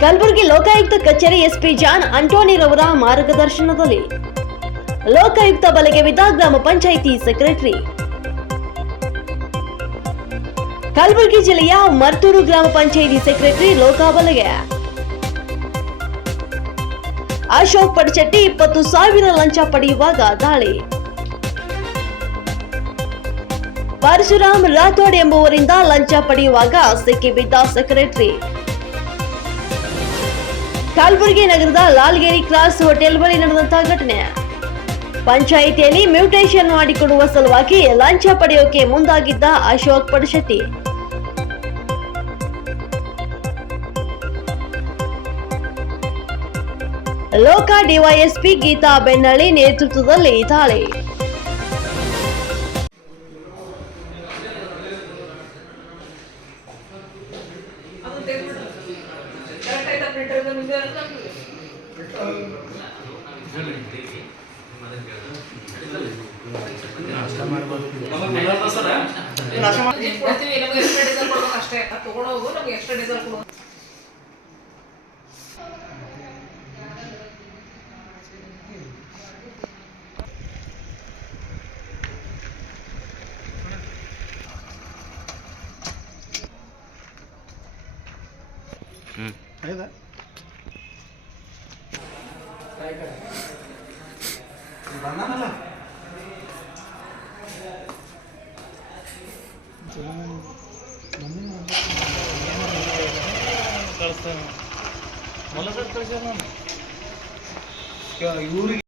ಕಲಬುರಗಿ ಲೋಕಾಯುಕ್ತ ಕಚೇರಿ SP John ಆಂಟೋನಿರವರ ಮಾರ್ಗದರ್ಶನದಲ್ಲಿ ಲೋಕಾಯುಕ್ತ ಬಲೆಗೆ ಬಿದ್ದ ಗ್ರಾಮ ಪಂಚಾಯಿತಿ ಸೆಕ್ರೆಟರಿ. ಕಲಬುರಗಿ ಜಿಲ್ಲೆಯ ಮರ್ತೂರು ಗ್ರಾಮ ಪಂಚಾಯಿತಿ ಸೆಕ್ರೆಟರಿ ಲೋಕಾಬಲೆಗೆ. ಅಶೋಕ್ ಪಡಚಟ್ಟಿ 20,000 ಲಂಚ ಪಡೆಯುವಾಗ ದಾಳಿ. ಪರಶುರಾಮ್ ರಾಥೋಡ್ ಎಂಬುವರಿಂದ ಲಂಚ ಪಡೆಯುವಾಗ ಸಿಕ್ಕಿಬಿದ್ದ ಸೆಕ್ರೆಟರಿ. ಕಲಬುರಗಿ ನಗರದ ಲಾಲ್ಗೇರಿ ಕ್ರಾಸ್ ಹೋಟೆಲ್ ಬಳಿ ನಡೆದಂತಹ ಘಟನೆ. ಪಂಚಾಯಿತಿಯಲ್ಲಿ ಮ್ಯೂಟೇಷನ್ ಮಾಡಿಕೊಡುವ ಸಲುವಾಗಿ ಲಂಚ ಪಡೆಯೋಕೆ ಮುಂದಾಗಿದ್ದ ಅಶೋಕ್ ಪಡಶೆಟ್ಟಿ. ಲೋಕ ಡಿವೈಎಸ್ಪಿ ಗೀತಾ ಬೆನ್ನಳ್ಳಿ ನೇತೃತ್ವದಲ್ಲಿ ದಾಳಿ. ಇವ್ರಿಗೆ